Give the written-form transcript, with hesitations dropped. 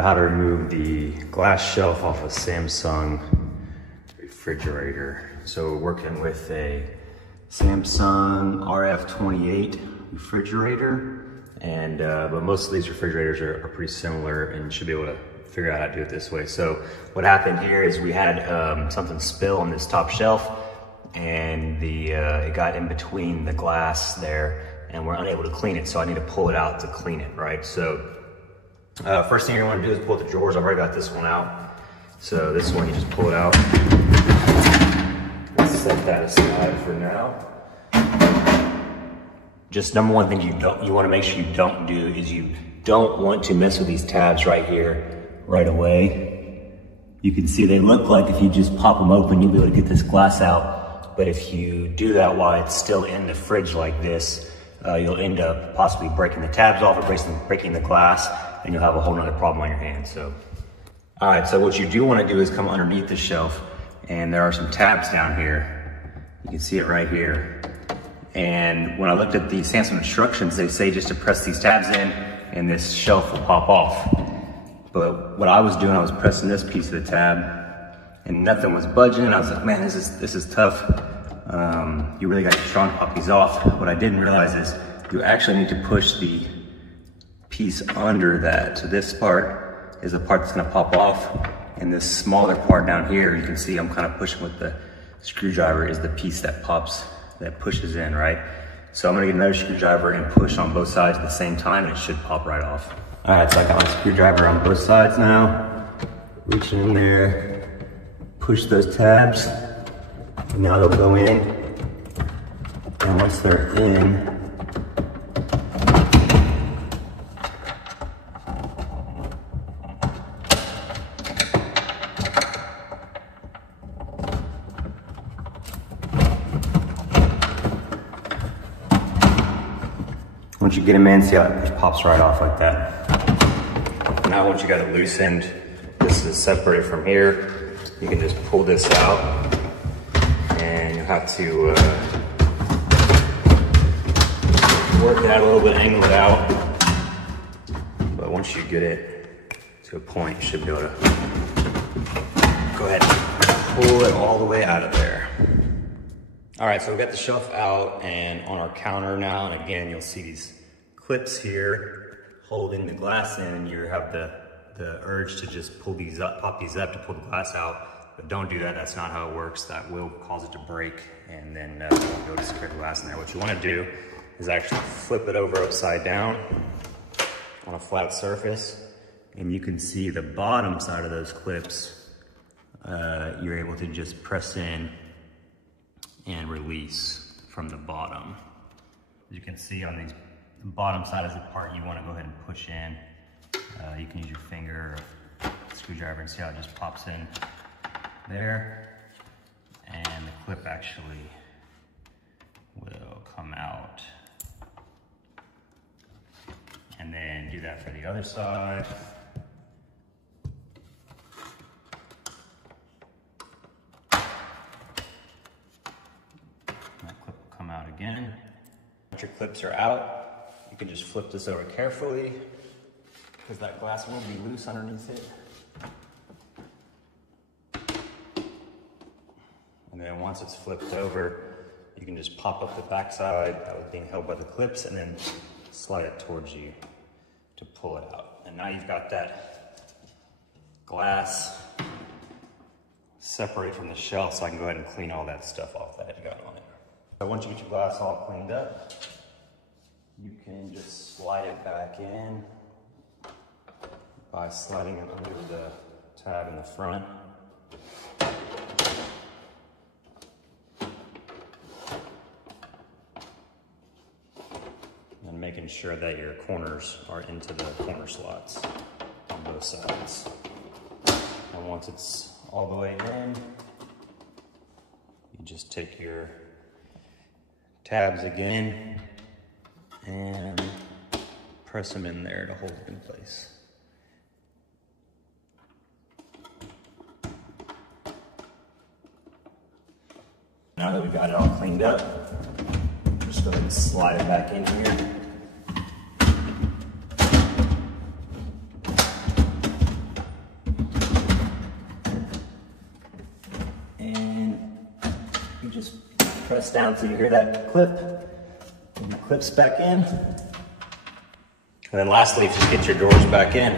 How to remove the glass shelf off a Samsung refrigerator. So we're working with a Samsung RF28 refrigerator, and but most of these refrigerators are pretty similar, and you should be able to figure out how to do it this way. So what happened here is we had something spill on this top shelf, and it got in between the glass there, and we're unable to clean it. So I need to pull it out to clean it, right? So first thing you want to do is pull the drawers. I've already got this one out. So this one, you just pull it out. Let's set that aside for now. Just number one thing you want to make sure you don't do is you don't want to mess with these tabs right here right away. You can see they look like if you just pop them open, you'll be able to get this glass out. But if you do that while it's still in the fridge like this, you'll end up possibly breaking the tabs off or breaking the glass, and you'll have a whole nother problem on your hands. So, all right, so what you do want to do is come underneath the shelf, and there are some tabs down here. You can see it right here. And when I looked at the Samsung instructions, they say just to press these tabs in and this shelf will pop off. But what I was doing, I was pressing this piece of the tab and nothing was budging. And I was like, man, this is tough. You really got to try and pop these off. What I didn't realize is you actually need to push the piece under that. So this part is the part that's gonna pop off, and this smaller part down here, you can see I'm kind of pushing with the screwdriver, is the piece that pushes in, right? So I'm gonna get another screwdriver and push on both sides at the same time, and it should pop right off. All right, so I got my screwdriver on both sides now. Reaching in there, push those tabs, and now they'll go in. And once they're in, once you get them in, see how it pops right off like that. Now once you got it loosened, this is separated from here. You can just pull this out, and you'll have to work that a little bit, angle it out. But once you get it to a point, you should be able to go ahead and pull it all the way out of there. All right, so we've got the shelf out and on our counter now, and again, you'll see these clips here holding the glass in, and you have the urge to just pull these up, pop these up to pull the glass out, but don't do that. That's not how it works. That will cause it to break, and then you'll just scrape the glass in there. What you want to do is actually flip it over upside down on a flat surface, and you can see the bottom side of those clips. You're able to just press in and release from the bottom. As you can see on these, the bottom side is the part you want to go ahead and push in. You can use your finger or screwdriver and see how it just pops in there. And the clip actually will come out. And then do that for the other side. Out again. Once your clips are out, you can just flip this over carefully, because that glass will be loose underneath it. And then once it's flipped over, you can just pop up the back side that was being held by the clips, and then slide it towards you to pull it out. And now you've got that glass separated from the shelf, so I can go ahead and clean all that stuff off that you got on it. So once you get your glass all cleaned up, you can just slide it back in by sliding it under the tab in the front. And making sure that your corners are into the corner slots on both sides. And once it's all the way in, you just take your tabs again and press them in there to hold it in place. Now that we've got it all cleaned up, just go ahead and slide it back in here. You just press down till you hear that clip, and it clips back in. And then lastly, just get your drawers back in.